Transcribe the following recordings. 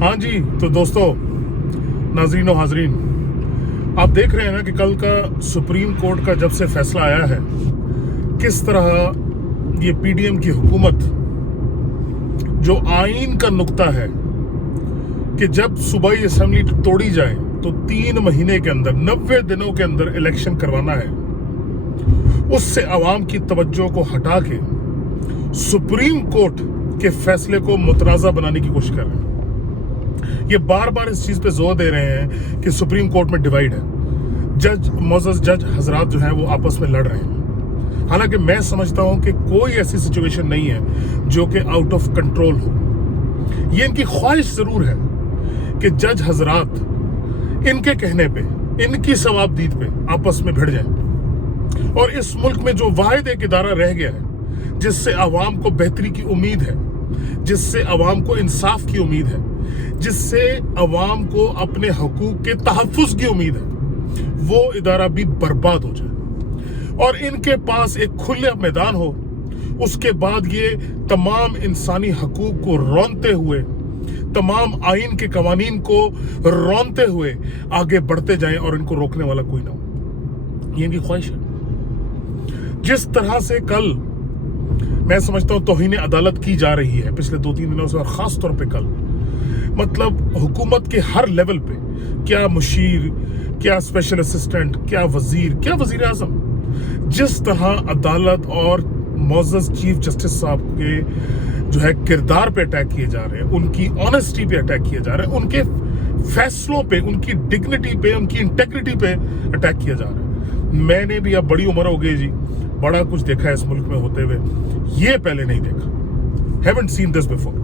हाँ जी, तो दोस्तों, नाज़रीन और हाज़रीन, आप देख रहे हैं ना कि कल का सुप्रीम कोर्ट का जब से फैसला आया है, किस तरह ये पीडीएम की हुकूमत जो आइन का नुक्ता है कि जब सूबाई असेंबली तोड़ी जाए तो 3 महीने के अंदर 90 दिनों के अंदर इलेक्शन करवाना है, उससे आवाम की तवज्जो को हटा के सुप्रीम कोर्ट के फैसले को मुतनाज़ा बनाने की कोशिश कर रहे हैं। ये बार बार इस चीज़ पे जोर दे रहे हैं कि सुप्रीम कोर्ट में डिवाइड है, मोअज़्ज़ज़ जज हजरात जो हैं वो आपस में लड़ रहे हैं। हालांकि मैं समझता हूं कि कोई ऐसी सिचुएशन नहीं है जो कि आउट ऑफ कंट्रोल हो। ये इनकी ख्वाहिश ज़रूर है कि जज हजरात इनके कहने पे, इनकी सवाबदीद पे आपस में भिड़ जाएं, और इस मुल्क में जो वाहिद एक इदारा रह गया है जिससे आवाम को बेहतरी की उम्मीद है, जिससे आवाम को इंसाफ की उम्मीद है, जिससे आवाम को अपने हकूक के तहफ़्फ़ुज़ की उम्मीद है, वो इदारा भी बर्बाद हो जाए और इनके पास एक खुला मैदान हो। उसके बाद ये तमाम इंसानी हकूक को रौंदते हुए, तमाम आइन के कवानीन को रौंदते हुए आगे बढ़ते जाएं और इनको रोकने वाला कोई ना हो। ये इनकी ख्वाहिश है। जिस तरह से कल मैं समझता हूं तौहीन अदालत की जा रही है पिछले 2-3 दिनों से, और ख़ास तौर पे कल, मतलब हुकूमत के हर लेवल पे, क्या मुशीर, क्या स्पेशल असिस्टेंट, क्या वजीर आज़म, जिस तरह अदालत और मोअज़्ज़ज़ चीफ जस्टिस साहब के जो है किरदार पे अटैक किए जा रहे हैं, उनकी ऑनेस्टी पे अटैक किए जा रहे हैं, उनके फैसलों पे, उनकी डिग्निटी पे, उनकी इंटेग्रिटी पे अटैक किया जा रहा है। मैंने भी अब बड़ी उम्र हो गई जी, बड़ा कुछ देखा है इस मुल्क में होते हुए, ये पहले नहीं देखा। Haven't seen this before.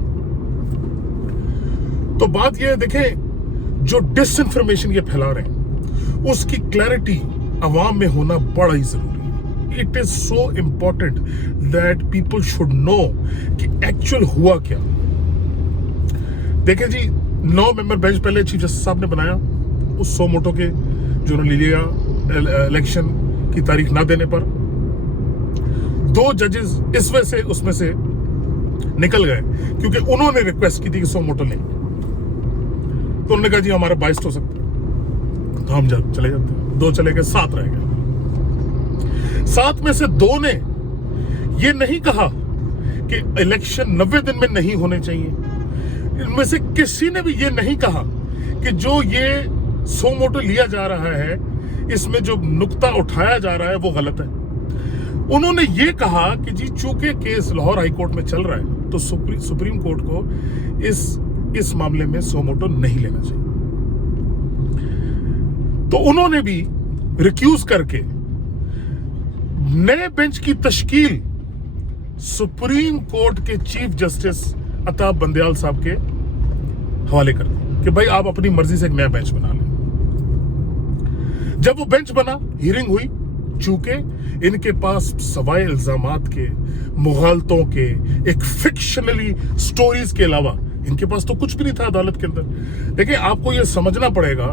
तो बात ये है, देखें, जो डिसइंफॉर्मेशन ये फैला रहे हैं उसकी क्लैरिटी अवाम में होना बड़ा ही जरूरी है। It is so important that people should know कि एक्चुअल हुआ क्या। देखें जी, 9 मेंबर बेंच पहले चीफ जस्टिस साहब ने बनाया, उस सो मोटो के जो उन्होंने लिया इलेक्शन की तारीख ना देने पर। 2 जजेस इस वजह से उसमें से निकल गए क्योंकि उन्होंने रिक्वेस्ट की थी कि सो मोटो लें, तो उन्होंने कहा जी हमारा 22 हो सकता है, तो हम चले जाते हैं। 2 चले गए, 7 रह गए। 7 में से 2 ने ये नहीं कहा कि इलेक्शन 90 दिन में नहीं होने चाहिए। इनमें से किसी ने भी ये नहीं कहा कि जो ये सो मोटो लिया जा रहा है, इसमें जो नुक्ता उठाया जा रहा है वो गलत है। उन्होंने ये कहा कि जी चूंकि केस लाहौर हाई कोर्ट में चल रहा है तो सुप्रीम कोर्ट को इस मामले में सो मोटो नहीं लेना चाहिए। तो उन्होंने भी रिक्यूज करके नए बेंच की तश्कील सुप्रीम कोर्ट के चीफ जस्टिस अताब बंदयाल साहब के हवाले कर दी कि भाई आप अपनी मर्जी से एक नया बेंच बना लें। जब वो बेंच बना, हियरिंग हुई, चूंकि इनके पास सवाए इल्जामात के, मुगालतों के, एक फिक्शनली स्टोरीज के अलावा इनके पास तो कुछ भी नहीं था अदालत के अंदर। देखिए, आपको यह समझना पड़ेगा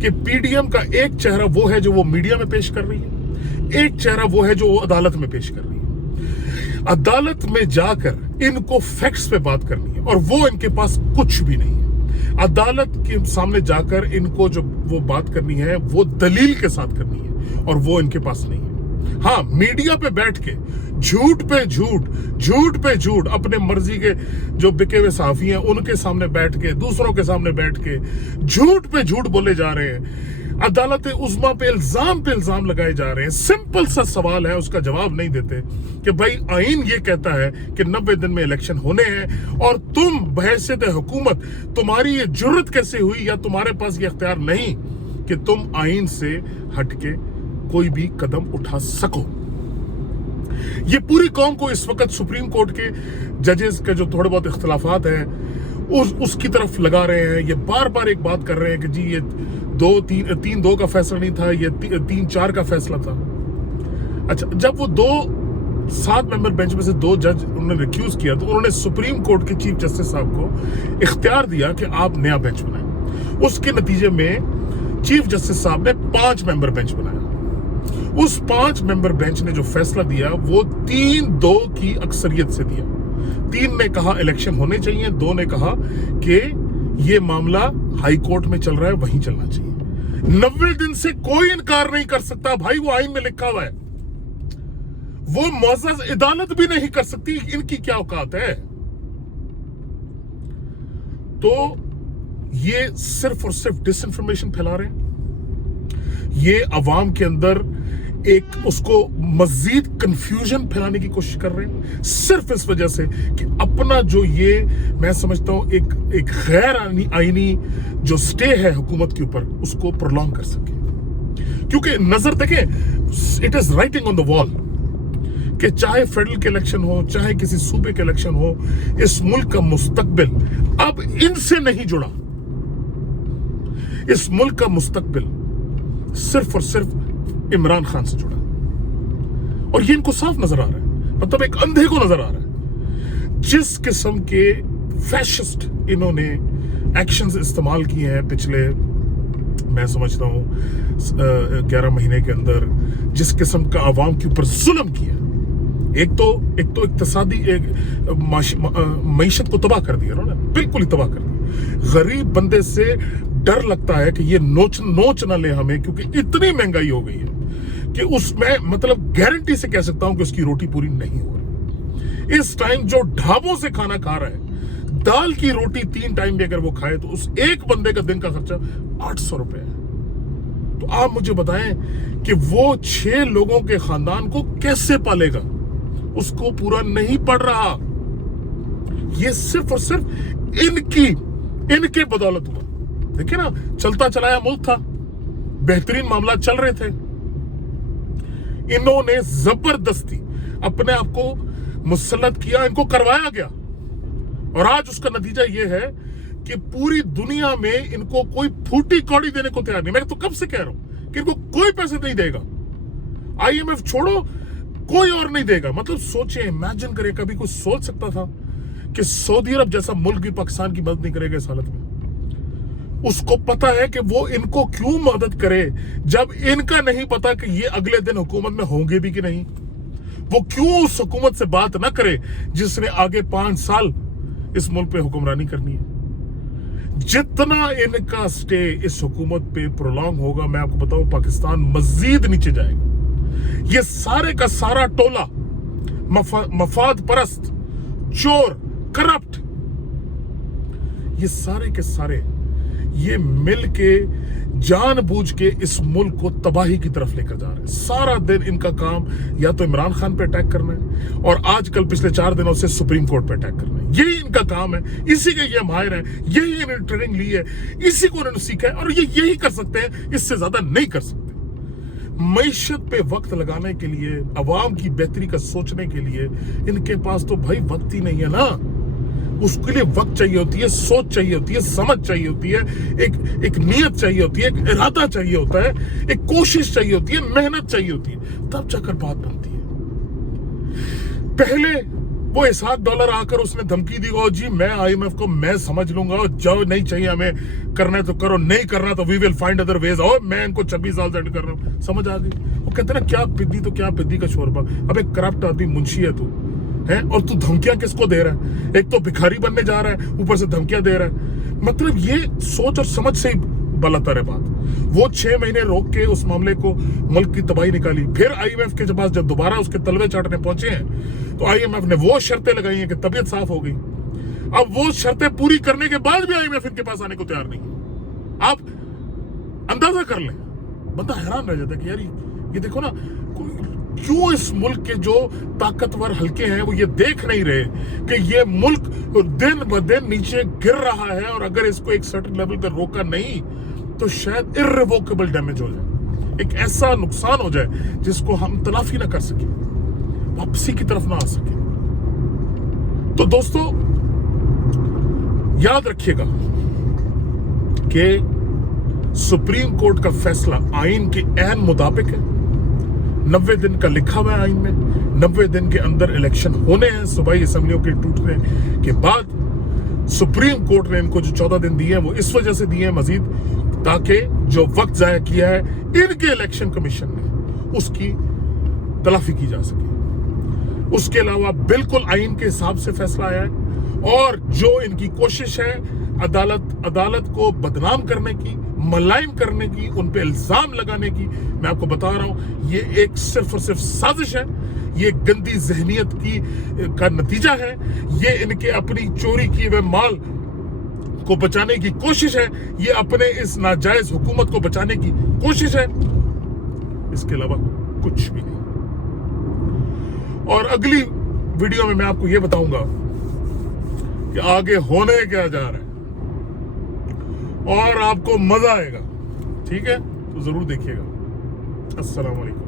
कि पीडीएम का एक चेहरा वो है जो वो मीडिया में पेश कर रही है, एक चेहरा वो है जो वो अदालत में पेश कर रही है। अदालत में जाकर इनको फैक्ट्स पे बात करनी है और वो इनके पास कुछ भी नहीं है। अदालत के सामने जाकर इनको जो वो बात करनी है वो दलील के साथ करनी है और वो इनके पास नहीं है। हाँ, मीडिया पे बैठ के झूठ पे झूठ अपने मर्जी के जो बिके हुए सहाफी हैं उनके सामने बैठ के, दूसरों के सामने बैठ के झूठ पे झूठ बोले जा रहे हैं। अदालत उज़्मा पे इल्जाम लगाए जा रहे हैं। सिंपल सा सवाल है, उसका जवाब नहीं देते कि भाई आइन ये कहता है कि 90 दिन में इलेक्शन होने हैं और तुम बहैसियत हुकूमत, तुम्हारी ये जुर्रत कैसे हुई या तुम्हारे पास ये इख्तियार नहीं कि तुम आइन से हटके कोई भी कदम उठा सको। ये पूरी कौम को इस वक्त सुप्रीम कोर्ट के जजेस के जो थोड़े बहुत इख्तिलाफात हैं उसकी तरफ लगा रहे हैं। ये बार बार एक बात कर रहे हैं कि जी ये 3-2 का फैसला नहीं था, ये 3-4 का फैसला था। अच्छा, जब वो 7 मेंबर बेंच में से 2 जज उन्होंने रिक्यूज किया तो उन्होंने सुप्रीम कोर्ट के चीफ जस्टिस साहब को इख्तियार दिया कि आप नया बेंच बनाएं। उसके नतीजे में चीफ जस्टिस साहब ने 5 मेंबर बेंच बनाया। उस 5 मेंबर बेंच ने जो फैसला दिया वो 3-2 की अक्सरियत से दिया। 3 ने कहा इलेक्शन होने चाहिए, 2 ने कहा कि ये मामला हाई कोर्ट में चल रहा है, वहीं चलना चाहिए। 90 दिन से कोई इनकार नहीं कर सकता भाई, वो आइन में लिखा हुआ है। वो मुअज़्ज़ज़ अदालत भी नहीं कर सकती, इनकी क्या औकात है। तो ये सिर्फ और सिर्फ डिसइंफॉर्मेशन फैला रहे हैं। ये अवाम के अंदर एक उसको मजीद कंफ्यूजन फैलाने की कोशिश कर रहे हैं, सिर्फ इस वजह से कि अपना जो ये मैं समझता हूं एक गैर आईनी जो स्टे है हुकूमत के ऊपर, उसको प्रोलॉन्ग कर सके। क्योंकि नजर देखें, it is writing on the wall कि चाहे फेडरल के इलेक्शन हो, चाहे किसी सूबे के इलेक्शन हो, इस मुल्क का मुस्तकबिल अब इनसे नहीं जुड़ा। इस मुल्क का मुस्तकबिल सिर्फ और सिर्फ इमरान खान से जुड़ा, और ये इनको साफ नजर आ रहा है, मतलब एक अंधे को नजर आ रहा है। जिस किस्म के फैशिस्ट इन्होंने एक्शंस इस्तेमाल किए हैं पिछले मैं समझता हूं 11 महीने के अंदर, जिस किस्म का आवाम के ऊपर जुल्म किया, एक तो इक्तिसादी मईशत को तबाह कर दिया उन्होंने, बिल्कुल ही तबाह कर दिया। गरीब बंदे से डर लगता है कि ये नोच ना ले हमें, क्योंकि इतनी महंगाई हो गई है कि उसमें मतलब गारंटी से कह सकता हूं कि उसकी रोटी पूरी नहीं हो रही। इस टाइम जो ढाबों से खाना खा रहा है, दाल की रोटी 3 टाइम भी अगर वो खाए तो उस एक बंदे का दिन का खर्चा 800 रुपए है। तो आप मुझे बताएं कि वो 6 लोगों के खानदान को कैसे पालेगा, उसको पूरा नहीं पड़ रहा। ये सिर्फ और सिर्फ इनके बदौलत हुआ। देखिए ना, चलता चलाया मुल्क था, बेहतरीन मामला चल रहे थे, इन्होंने जबरदस्ती अपने आप को मुसल्लत किया, इनको करवाया गया, और आज उसका नतीजा यह है कि पूरी दुनिया में इनको कोई फूटी कौड़ी देने को तैयार नहीं। मैं तो कब से कह रहा हूं कि इनको कोई पैसे नहीं देगा, IMF छोड़ो, कोई और नहीं देगा। मतलब सोचे, इमेजिन करें, कभी कोई सोच सकता था कि सऊदी अरब जैसा मुल्क भी पाकिस्तान की मदद नहीं करेगा इस हालत में। उसको पता है कि वो इनको क्यों मदद करे जब इनका नहीं पता कि ये अगले दिन हुकूमत में होंगे भी कि नहीं। वो क्यों उस हुकूमत से बात ना करे जिसने आगे 5 साल इस मुल्क पे हुक्मरानी करनी है। जितना इनका स्टे इस हुकूमत पे प्रोलॉन्ग होगा, मैं आपको बताऊं, पाकिस्तान मजीद नीचे जाएगा। ये सारे का सारा टोला मफाद परस्त, चोर, करप्ट, ये सारे के सारे ये मिल के जानबूझ के इस मुल्क को तबाही की तरफ लेकर जा रहे हैं। सारा दिन इनका काम या तो इमरान खान पे अटैक करना है, और आजकल पिछले 4 दिनों से सुप्रीम कोर्ट पे अटैक करना है। यही इनका काम है, इसी के ये माहिर हैं, यही इन्होंने ट्रेनिंग ली है, इसी को इन्होंने सीखा है, और ये यही कर सकते हैं, इससे ज्यादा नहीं कर सकते। मईशत पे वक्त लगाने के लिए, अवाम की बेहतरी का सोचने के लिए इनके पास तो भाई वक्त ही नहीं है ना। उसके लिए वक्त चाहिए होती है, सोच चाहिए होती है, समझ चाहिए होती है, एक नियत चाहिए होती है, एक इरादा चाहिए होता है, एक कोशिश चाहिए होती है, मेहनत चाहिए होती है, तब जाकर बात बनती है। पहले वो इसहाक डॉलर आकर उसने धमकी दी, ओ जी मैं IMF को मैं समझ लूंगा, और जो नहीं चाहिए हमें करना है तो करो, नहीं करना तो we will find other ways, और मैं इनको 26 साल से कर रहा हूं। समझ आ गई। वो कहते ना, क्या पिद्दी तो क्या पिद्दी का शोरबा। अब एक करप्ट आदमी मुंशी है तू, है, और तू धमकियां किसको दे रहा है? एक तो भिखारी बनने जा रहा है, ऊपर से धमकियां दे रहा है। मतलब ये सोच और समझ से ही गलत है बात। वो 6 महीने रोक के उस मामले को मुल्क की तबाही निकाली, फिर IMF के पास जब दोबारा उसके तलवे चाटने पहुंचे हैं तो IMF ने वो शर्तें लगाई हैं कि तबीयत साफ हो गई। अब वो शर्तें पूरी करने के बाद भी IMF इनके पास आने को तैयार नहीं है। आप अंदाजा कर लें, बंदा हैरान रह जाता है कि यार ये देखो ना, क्यों इस मुल्क के जो ताकतवर हल्के हैं वो ये देख नहीं रहे कि ये मुल्क दिन ब दिन नीचे गिर रहा है, और अगर इसको एक सर्टेन लेवल पर रोका नहीं तो शायद इर्रिवोकेबल डैमेज हो जाए, एक ऐसा नुकसान हो जाए जिसको हम तलाफी ना कर सके, वापसी की तरफ ना आ सके। तो दोस्तों याद रखिएगा कि सुप्रीम कोर्ट का फैसला आइन के ऐन मुताबिक है। 90 दिन का लिखा हुआ है आइन में, 90 दिन के अंदर इलेक्शन होने हैं सूबाई असेंबलियों के टूटने के बाद। सुप्रीम कोर्ट ने इनको जो 14 दिन दिए हैं वो इस वजह से दिए हैं मजीद, ताकि जो वक्त जाया किया है इनके इलेक्शन कमीशन ने उसकी तलाफी की जा सके। उसके अलावा बिल्कुल आइन के हिसाब से फैसला आया है, और जो इनकी कोशिश है عدالت کو بدنام کرنے کی، ملائم کرنے کی، ان پہ الزام لگانے کی، میں آپ کو بتا رہا ہوں یہ ایک صرف اور صرف سازش ہے، یہ گندی ذہنیت کا نتیجہ ہے، یہ ان کے اپنی چوری کیے ہوئے مال کو بچانے کی کوشش ہے، یہ اپنے اس ناجائز حکومت کو بچانے کی کوشش ہے، اس کے علاوہ کچھ بھی نہیں۔ اور اگلی ویڈیو میں آپ کو یہ بتاؤں گا کہ آگے ہونے کیا جا رہا ہے اور آپ کو مزہ آئے گا، ٹھیک ہے؟ تو ضرور دیکھیے گا۔ السلام علیکم۔